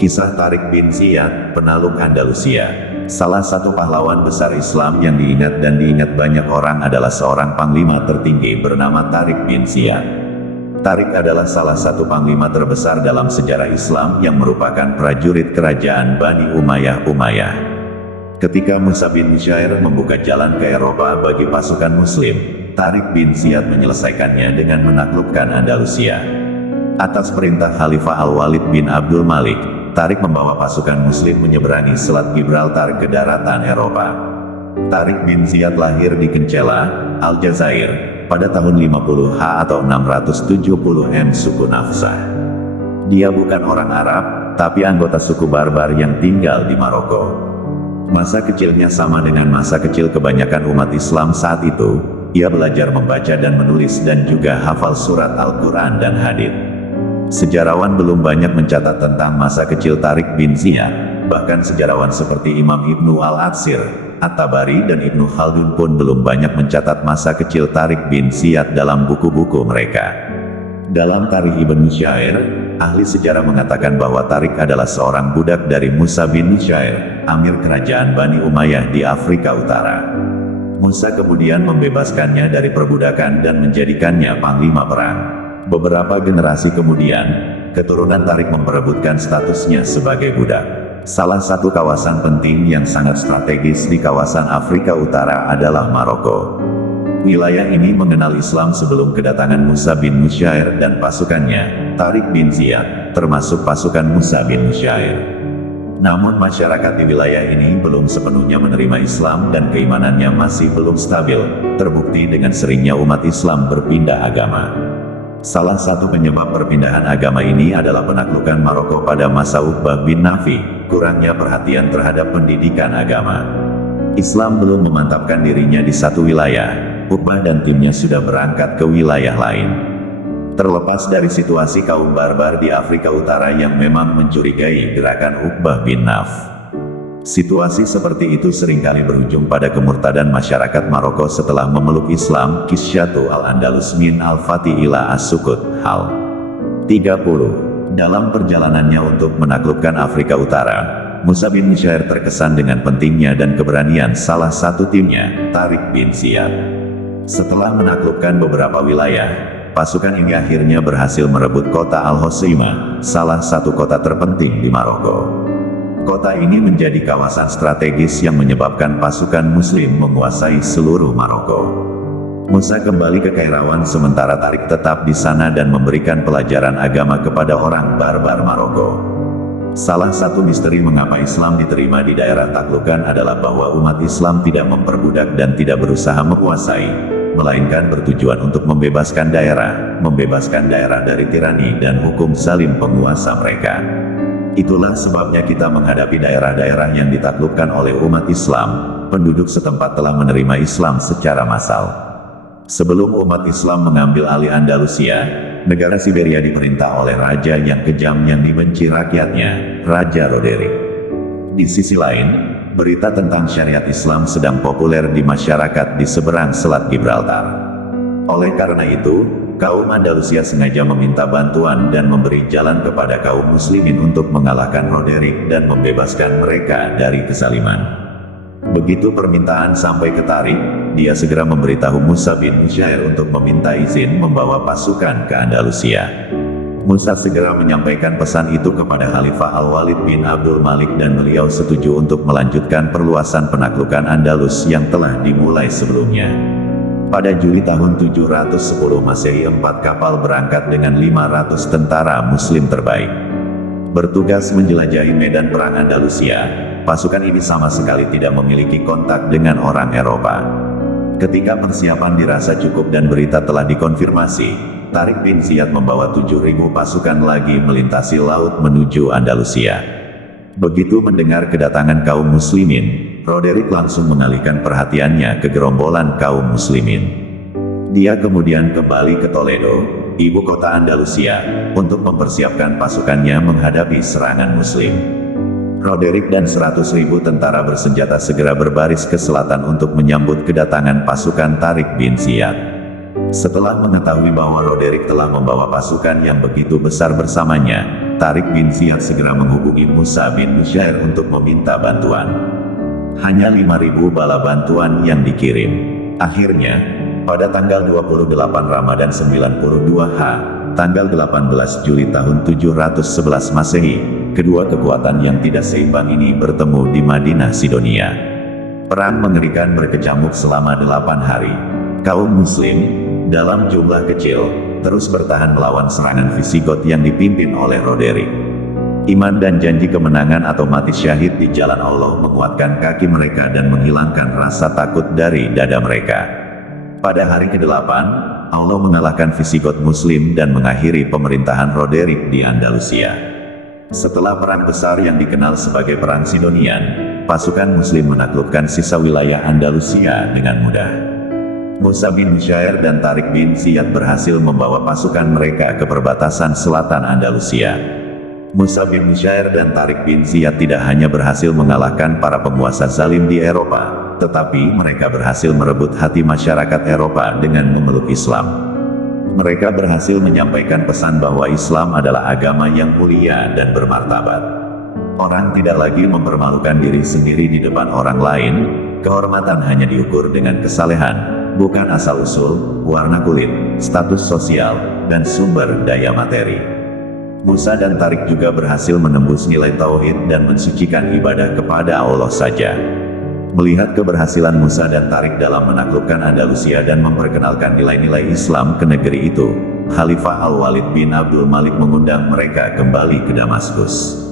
Kisah Tariq bin Ziyad, penakluk Andalusia. Salah satu pahlawan besar Islam yang diingat dan diingat banyak orang adalah seorang panglima tertinggi bernama Tariq bin Ziyad. Tariq adalah salah satu panglima terbesar dalam sejarah Islam yang merupakan prajurit kerajaan Bani Umayyah. Ketika Musa bin Nusayr membuka jalan ke Eropa bagi pasukan Muslim, Tariq bin Ziyad menyelesaikannya dengan menaklukkan Andalusia. Atas perintah Khalifah Al-Walid bin Abdul Malik, Tariq membawa pasukan Muslim menyeberangi Selat Gibraltar ke daratan Eropa. Tariq bin Ziyad lahir di Kencela, Aljazair, pada tahun 50 atau 670 suku Nafsah. Dia bukan orang Arab, tapi anggota suku Barbar yang tinggal di Maroko. Masa kecilnya sama dengan masa kecil kebanyakan umat Islam saat itu. Ia belajar membaca dan menulis dan juga hafal surat Al-Quran dan hadits. Sejarawan belum banyak mencatat tentang masa kecil Tariq bin Ziyad, bahkan sejarawan seperti Imam Ibnu Al-Atsir, At-Tabari dan Ibnu Khaldun pun belum banyak mencatat masa kecil Tariq bin Ziyad dalam buku-buku mereka. Dalam Tarikh Ibn Nusayr, ahli sejarah mengatakan bahwa Tariq adalah seorang budak dari Musa bin Nusayr, amir kerajaan Bani Umayyah di Afrika Utara. Musa kemudian membebaskannya dari perbudakan dan menjadikannya panglima perang. Beberapa generasi kemudian, keturunan Tariq memperebutkan statusnya sebagai budak. Salah satu kawasan penting yang sangat strategis di kawasan Afrika Utara adalah Maroko. Wilayah ini mengenal Islam sebelum kedatangan Musa bin Nusayr dan pasukannya, Tariq bin Ziyad, termasuk pasukan Musa bin Nusayr. Namun masyarakat di wilayah ini belum sepenuhnya menerima Islam dan keimanannya masih belum stabil, terbukti dengan seringnya umat Islam berpindah agama. Salah satu penyebab perpindahan agama ini adalah penaklukan Maroko pada masa Uqbah bin Nafi, kurangnya perhatian terhadap pendidikan agama. Islam belum memantapkan dirinya di satu wilayah, Uqbah dan timnya sudah berangkat ke wilayah lain. Terlepas dari situasi kaum barbar di Afrika Utara yang memang mencurigai gerakan Uqbah bin Naf. Situasi seperti itu seringkali berujung pada kemurtadan masyarakat Maroko setelah memeluk Islam. Kisyatu al-Andalus min al-Fatih ila as-Sukut, hal 30. Dalam perjalanannya untuk menaklukkan Afrika Utara, Musa bin Nusayr terkesan dengan pentingnya dan keberanian salah satu timnya, Tariq bin Ziyad. Setelah menaklukkan beberapa wilayah, pasukan ini akhirnya berhasil merebut kota Al-Hoceima, salah satu kota terpenting di Maroko. Kota ini menjadi kawasan strategis yang menyebabkan pasukan Muslim menguasai seluruh Maroko. Musa kembali ke Kairawan sementara Tariq tetap di sana dan memberikan pelajaran agama kepada orang barbar Maroko. Salah satu misteri mengapa Islam diterima di daerah taklukan adalah bahwa umat Islam tidak memperbudak dan tidak berusaha menguasai, melainkan bertujuan untuk membebaskan daerah dari tirani dan hukum zalim penguasa mereka. Itulah sebabnya kita menghadapi daerah-daerah yang ditaklukkan oleh umat Islam, penduduk setempat telah menerima Islam secara massal. Sebelum umat Islam mengambil alih Andalusia, negara Siberia diperintah oleh raja yang kejam yang dibenci rakyatnya, Raja Roderick. Di sisi lain, berita tentang syariat Islam sedang populer di masyarakat di seberang Selat Gibraltar. Oleh karena itu, kaum Andalusia sengaja meminta bantuan dan memberi jalan kepada kaum muslimin untuk mengalahkan Roderick dan membebaskan mereka dari kezaliman. Begitu permintaan sampai ke Tariq, dia segera memberitahu Musa bin Nusayr untuk meminta izin membawa pasukan ke Andalusia. Musa segera menyampaikan pesan itu kepada Khalifah Al-Walid bin Abdul Malik dan beliau setuju untuk melanjutkan perluasan penaklukan Andalus yang telah dimulai sebelumnya. Pada Juli tahun 710 Masehi 4 kapal berangkat dengan 500 tentara Muslim terbaik. Bertugas menjelajahi medan perang Andalusia, pasukan ini sama sekali tidak memiliki kontak dengan orang Eropa. Ketika persiapan dirasa cukup dan berita telah dikonfirmasi, Tariq bin Ziyad membawa 7.000 pasukan lagi melintasi laut menuju Andalusia. Begitu mendengar kedatangan kaum muslimin, Roderick langsung mengalihkan perhatiannya ke gerombolan kaum muslimin. Dia kemudian kembali ke Toledo, ibu kota Andalusia, untuk mempersiapkan pasukannya menghadapi serangan muslim. Roderick dan 100.000 tentara bersenjata segera berbaris ke selatan untuk menyambut kedatangan pasukan Tariq bin Ziyad. Setelah mengetahui bahwa Roderick telah membawa pasukan yang begitu besar bersamanya, Tariq bin Ziyad segera menghubungi Musa bin Nusyair untuk meminta bantuan. Hanya 5.000 bala bantuan yang dikirim. Akhirnya, pada tanggal 28 Ramadan 92 H, tanggal 18 Juli tahun 711 Masehi, kedua kekuatan yang tidak seimbang ini bertemu di Madinah Sidonia. Perang mengerikan berkecamuk selama 8 hari. Kaum muslim, dalam jumlah kecil, terus bertahan melawan serangan Visigot yang dipimpin oleh Roderick. Iman dan janji kemenangan atau mati syahid di jalan Allah menguatkan kaki mereka dan menghilangkan rasa takut dari dada mereka. Pada hari ke-8, Allah mengalahkan Visigot Muslim dan mengakhiri pemerintahan Roderick di Andalusia. Setelah perang besar yang dikenal sebagai Perang Sidonian, pasukan Muslim menaklukkan sisa wilayah Andalusia dengan mudah. Musa bin Nusyair dan Tariq bin Ziyad berhasil membawa pasukan mereka ke perbatasan selatan Andalusia. Musa bin Nusyair dan Tariq bin Ziyad tidak hanya berhasil mengalahkan para penguasa zalim di Eropa, tetapi mereka berhasil merebut hati masyarakat Eropa dengan memeluk Islam. Mereka berhasil menyampaikan pesan bahwa Islam adalah agama yang mulia dan bermartabat. Orang tidak lagi mempermalukan diri sendiri di depan orang lain, kehormatan hanya diukur dengan kesalehan, bukan asal-usul, warna kulit, status sosial, dan sumber daya materi. Musa dan Tariq juga berhasil menembus nilai tauhid dan mensucikan ibadah kepada Allah saja. Melihat keberhasilan Musa dan Tariq dalam menaklukkan Andalusia dan memperkenalkan nilai-nilai Islam ke negeri itu, Khalifah Al-Walid bin Abdul Malik mengundang mereka kembali ke Damaskus.